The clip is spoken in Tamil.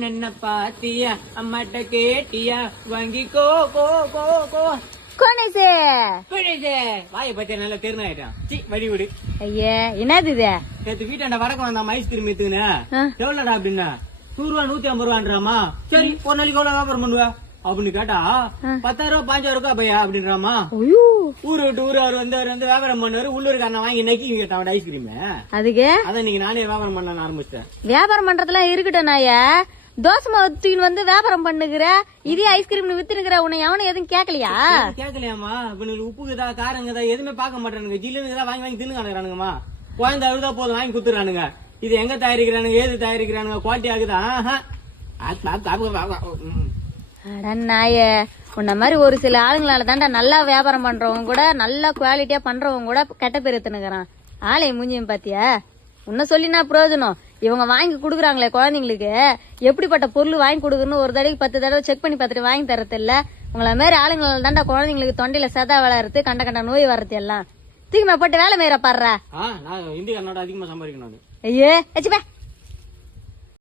என்ன பாத்தியா அம்மாட்ட கேட்டியா வாங்கிக்கோ கோ கோ கோ கோணேசே பிழைதே வாயை பத்தியா நல்லா தெரிஞ்சாயிட்டான் சி வடி விடு. ஐயே என்னது இது? நேத்து வீட்டாண்ட வடக்கம் வந்தாம ஐஸ்கிரீம் எடுத்துக்கினு எவ்வளோடா அப்படின்னா 100 ரூபா 150 ரூபான்றாமா. சரி ஒரு நாளைக்கு எவ்வளவு வியாபாரம் பண்ணுவ அப்படின்னு கேட்டா 10,000 ரூபா 5,000 ரூபாய் பையா அப்படின்றாமா. ஊரு விட்டு ஊரு அவர் வந்து வியாபாரம் பண்ணுவாரு. உள்ளூருக்காரன் வாங்கி நக்கி கேட்டான் ஐஸ்கிரீம். அதுக்கு அதான் நீங்க நானே வியாபாரம் பண்ண ஆரம்பிச்சிட்டேன். வியாபாரம் பண்றதுலாம் இருக்கட்டும் நாய, தோசை மாவு தூக்கின்னு வந்து வியாபாரம் பண்ணுகிற, இதே ஐஸ்கிரீம் வித்துனுங்கிற, உன்னை எவனும் எதுவும் கேட்கலையா? கேட்கலையாமா? இவனுக்கு உப்புக்குதா காரங்கதா எதுவுமே பார்க்க மாட்டானுங்க. ஜில்லுன்னு வாங்கி வாங்கி தின்னு காணுறானுங்கம்மா. குழந்தை அழுதா போதும் வாங்கி குத்துறானுங்க. இது எங்க தயாரிக்கிறானுங்க, ஏது தயாரிக்கிறானுங்க, குவாலிட்டி ஆகுதா? நாய, உன்ன மாதிரி ஒரு சில ஆளுங்களால தாண்டா நல்லா வியாபாரம் பண்றவங்க கூட, நல்லா குவாலிட்டியா பண்றவங்க கூட கெட்ட பேர் எடுத்துனுக்குறான். ஆளைய மூஞ்சியும் பாத்தியா? உன்ன சொல்லினா பிரயோஜனம். இவங்க வாங்கி குடுக்குறாங்களே குழந்தைங்களுக்கு, எப்படிப்பட்ட பொருள் வாங்கி கொடுக்குன்னு ஒரு தடவைக்கு 10 தடவை செக் பண்ணி பார்த்துட்டு வாங்கி தரது இல்ல. உங்களை மாதிரி ஆளுங்களால தாண்டா குழந்தைங்களுக்கு தொண்டையில சதா வளருது, கண்ட கண்ட நோய் வர்றது எல்லாம். தூக்கி போட்டு வேலை மேற பாடுற. நான் இந்திக்காரனோட அதிகமா சம்பாதிக்கணும். ஐயே,